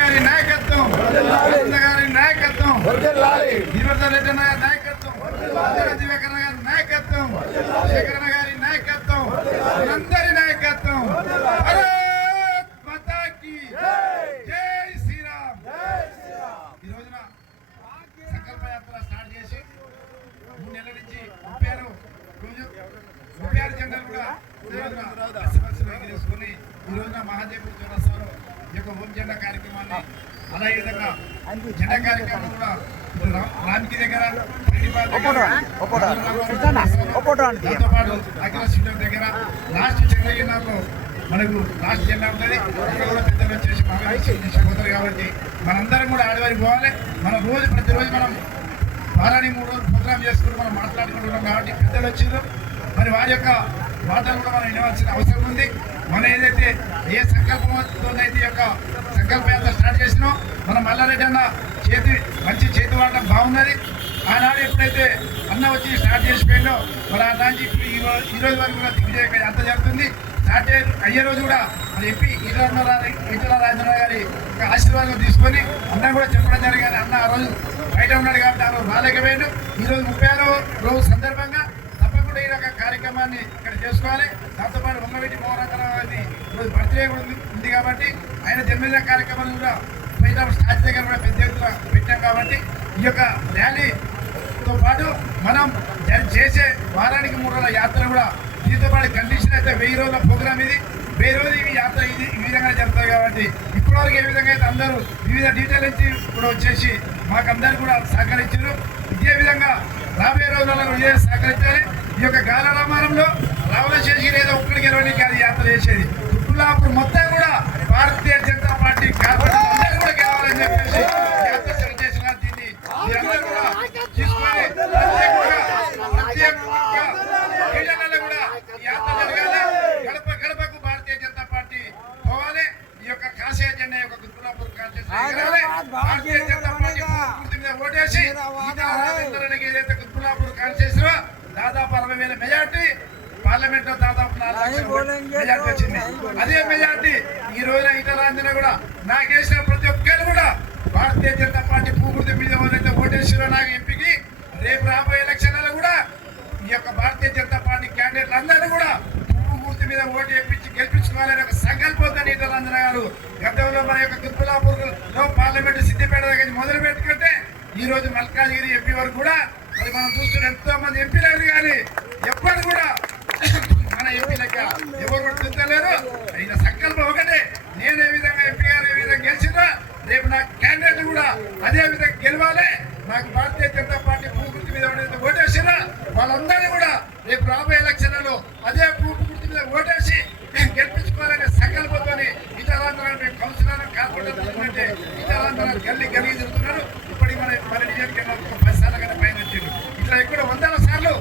గారి నాయకత్వం, గారి నాయకత్వం, నాయకత్వం, దివాకర్ గారి నాయకత్వం, శేఖరణ గారి నాయకత్వం, అందరి నాయకత్వం. భారత్ మాతా కీ జై శ్రీరామ్. ఈ రోజున సంకల్ప యాత్ర స్టార్ట్ చేసి 3 నెలల నుంచి 36 జెండాలు కూడా ఎగిరేసుకుని ఈ రోజున మహాదేవుడి చౌరస్తాలో ఈ యొక్క హోం జెండా కార్యక్రమాన్ని అదే విధంగా జెండా కార్యక్రమం కూడా రామ్కి దగ్గర దాంతో పాటు అఖిల శిబిరం దగ్గర లాస్ట్ చెన్నైలో మనకు లాస్ట్ జెండా ఉంటుంది. అక్కడ కూడా పెద్దలు వచ్చేసి పోతారు కాబట్టి మనందరం కూడా ఆడవారికి పోవాలి. మనం ప్రతిరోజు మనం వారానికి 3 రోజులు ప్రోగ్రామ్ చేసుకుంటూ మనం మాట్లాడుకుంటున్నాం కాబట్టి పెద్దలు వచ్చిందో మరి వారి యొక్క మాటలు కూడా మనం వినవలసిన అవసరం ఉంది. మనం ఏదైతే ఏ సంకల్పంతోనైతే యొక్క సంకల్ప యాత్ర స్టార్ట్ చేసినాం, మనం మల్లారెడ్డి అన్న మంచి చేతి వాడటం బాగున్నది. ఆనాడు ఎప్పుడైతే అన్న వచ్చి స్టార్ట్ చేసిపోయిందో మరి ఆ దానికి ఇప్పుడు ఈ రోజు వరకు కూడా దిగ్విజయ యాత్ర జరుగుతుంది. స్టార్ట్ అయ్యే రోజు కూడా మరి ఎంపీ ఈటల రాజేంద్ర గారి ఆశీర్వాదం తీసుకొని అన్న కూడా చెప్పడం జరిగింది. అన్న ఆ రోజు బయట ఉన్నాడు కాబట్టి ఆ రోజు రాలేకపోయాడు. ఈరోజు 36వ రోజు సందర్భంగా తప్పకుండా ఈ రకం కార్యక్రమాన్ని ఇక్కడ చేసుకోవాలి. దాంతోపాటు వంగవీటి మోహనరావు గారి ఈరోజు బర్త్డే కూడా ఉంది కాబట్టి ఆయన జన్మదిన కార్యక్రమాలు కూడా బయట స్టార్ట్ దగ్గర కూడా పెద్ద ఎత్తున పెట్టాం కాబట్టి ఈ యొక్క ర్యాలీతో పాటు మనం చేసే వారానికి 3 రోజుల యాత్ర కూడా దీంతో పాటు కండిషన్ అయితే 1000 రోజుల ప్రోగ్రామ్ ఇది. 1000 రోజులు ఈ యాత్ర ఈ విధంగా జరుగుతుంది కాబట్టి ఇప్పటివరకు ఏ విధంగా అయితే అందరూ వివిధ డీటెయిల్ నుంచి కూడా వచ్చేసి మాకందరూ కూడా సహకరించారు. ఇదే విధంగా రాబోయే రోజులలో ఇదే సహకరించాలి. ఈ యొక్క గాలరామారంలో రావుల చేసి ఏదో ఒక్కడికి 20 కాదు యాత్ర చేసేది. తుప్పులాపూర్ మొత్తం కూడా భారతీయ జనతా పార్టీ కార్పొరేషన్ అందరూ కూడా గెలవాలని చెప్పేసి యాత్ర చేసిన దీన్ని మీరందరూ కూడా తీసుకొని ప్రత్యేకంగా కూడా యాత్ర జరగాలి. గడప గడపకు భారతీయ జనతా పార్టీ పోవాలి. ఈ యొక్క కాషాయ జెండా యొక్క తుప్పులాపూర్ భారతీయ జనతా పార్టీ పూర్తి మీద ఓటేసి ఏదైతే తుప్పులాపూర్ కాన్స్టిట్యూన్సీలో దాదాపు 60,000 మెజార్టీ, పార్లమెంట్ లో దాదాపు 4 లక్షల మెజార్టీ వచ్చింది. అదే మెజార్టీ ఈ రోజున ఈటల కూడా నాకేసిన ప్రతి ఒక్కరు కూడా భారతీయ జనతా పార్టీ పూర్తి మీద ఎవరైతే ఓటేసారో నాకు ఎంపీకి రేపు రాబోయే ఎలక్షన్లలో కూడా ఈ యొక్క భారతీయ జనతా పార్టీ క్యాండిడేట్లు అందరూ కూడా పూర్తి మీద ఓటు గెలిపించుకోవాలని ఒక సంకల్పంతో ఈటల గారు గతంలో మన యొక్క తుప్పులాపూర్ లో పార్లమెంట్ సిద్దిపేట దగ్గర మొదలు పెట్టుకుంటే ఈ రోజు మల్కాజ్గిరి ఎంపీ వరకు కూడా మరి మనం చూస్తున్న ఎంతో మంది ఎంపీలు కానీ ఎప్పటి కూడా మన ఎంపీ లెక్క ఎవరు కూడా తింటలేరు. అయిన సంకల్పం ఒకటే, నేను ఏ విధంగా ఎంపీ గారు ఏ విధంగా గెలిచినా రేపు నా క్యాండిడేట్ కూడా అదే విధంగా గెలవాలి. నాకు భారతీయ జనతా పార్టీ పూర్తి మీద ఓటేసినా వాళ్ళందరినీ కూడా రేపు రాబోయే ఎలక్షన్లలో అదే పూర్తి మీద ఓటేసి గెలిపించుకోవాలనే సంకల్పంతో ఇతరాంధ్రాలు మేము కౌన్సిలర్ కార్పొరేటర్ ఇతరాంధ్రాలు గల్లీ తిరుగుతున్నారు. ఇప్పటికి మన నియోజకవర్గంలో 10 సార్లు కన్నా పైన వచ్చింది. ఇట్లా ఇక్కడ 100 సార్లు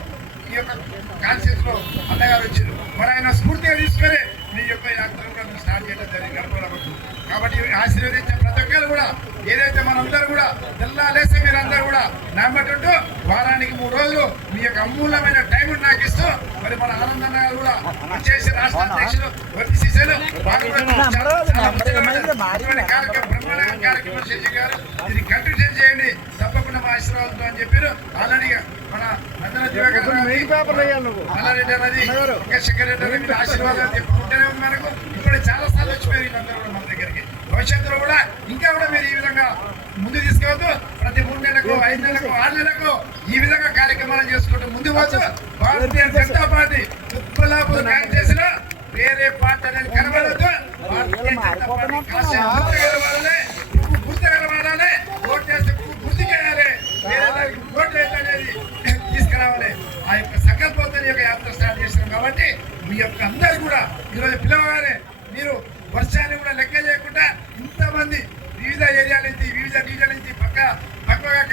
ఈ యొక్క కాన్షియస్ లో అన్నగారు వచ్చారు. మరి ఆయన స్ఫూర్తిగా తీసుకొని మీ యొక్క యాత్ర కూడా స్టార్ట్ చేయడం జరిగింది గడపడబట్టు. కాబట్టి ఆశీర్వదించే ప్రతి ఒక్కరు కూడా ఏదైతే మనందరూ కూడా తెల్లాలేస్తే మీరందరూ కూడా నమ్మటుంటూ వారానికి 3 రోజులు మీ యొక్క అమూల్యమైన టైం నాకు ఇస్తూ మరి మన ఆనందన్న గారు కూడా చేసి రాష్ట్ర అధ్యక్షులు కార్యక్రమం చేసి గారు ఇది కంటిన్యూ చేయండి తప్పకుండా మా ఆశీర్వాదంతో అని చెప్పారు. ఆల్రెడీ మన మల్లారెడ్డి అన్నది ఇంకా సెక్రటరీ ఆశీర్వాదాలు చెప్పుకుంటూనే మనకు ఇప్పుడు చాలా సార్లు వచ్చిపోయారు వీళ్ళందరూ కూడా మన దగ్గరికి. భవిష్యత్తులో కూడా ఇంకా కూడా మీరు ఈ విధంగా ముందు తీసుకోవద్దు. ప్రతి 3 నెలలకు 5 నెలలకు 6 నెలలకు ఈ విధంగా కార్యక్రమాలు చేసుకుంటూ ముందు వచ్చు. భారతీయ జనతా పార్టీ తుప్పులాపూర్ చేసిన వేరే పార్టీ అనేది కనబడద్దు. భారతీయ జనతా పార్టీ కలవాడాలి, గుర్తు కలవాడాలి, ఓటు చేస్తే గుర్తు చేయాలి, వేరే దానికి ఓటు అనేది తీసుకురావాలి. ఆ యొక్క సంకల్పంతో ఈ యొక్క యాత్ర స్టార్ట్ చేసినాం కాబట్టి మీ యొక్క అందరూ కూడా ఈరోజు పిలవగానే మీరు వర్షాన్ని కూడా లెక్క చేయకుండా ఇంతమంది వివిధ ఏరియాల నుంచి వివిధ డీజల నుంచి పక్కగా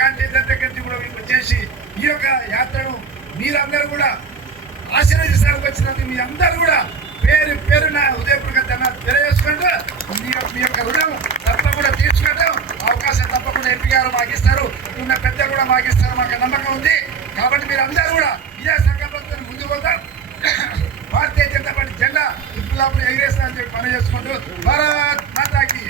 కాంట్రాక్టర్ దగ్గర నుంచి కూడా వచ్చేసి ఈ యొక్క యాత్రను మీరందరూ కూడా ఆశీర్వదించడానికి వచ్చినందుకు మీ అందరూ కూడా పేరు పేరున ఉదయపూర్వక తెలియజేసుకుంటూ మీ యొక్క రుణం తప్పకుండా తీర్చుకోవడం అవకాశం తప్పకుండా ఎంపీ గారు మాకు ఇస్తారు. ఉన్న పెద్దలు కూడా మాకు ఇస్తారు, మాకు నమ్మకం ఉంది. కాబట్టి మీరు అందరూ కూడా ఇదే సంకల్పంతో ముందుకు పోతాం. భారతీయ జనతా పార్టీ జెండా తుప్పులాపూర్ ఎగిరేస్తా అని చెప్పి పని చేసుకుంటూ భారత్ మాతాకి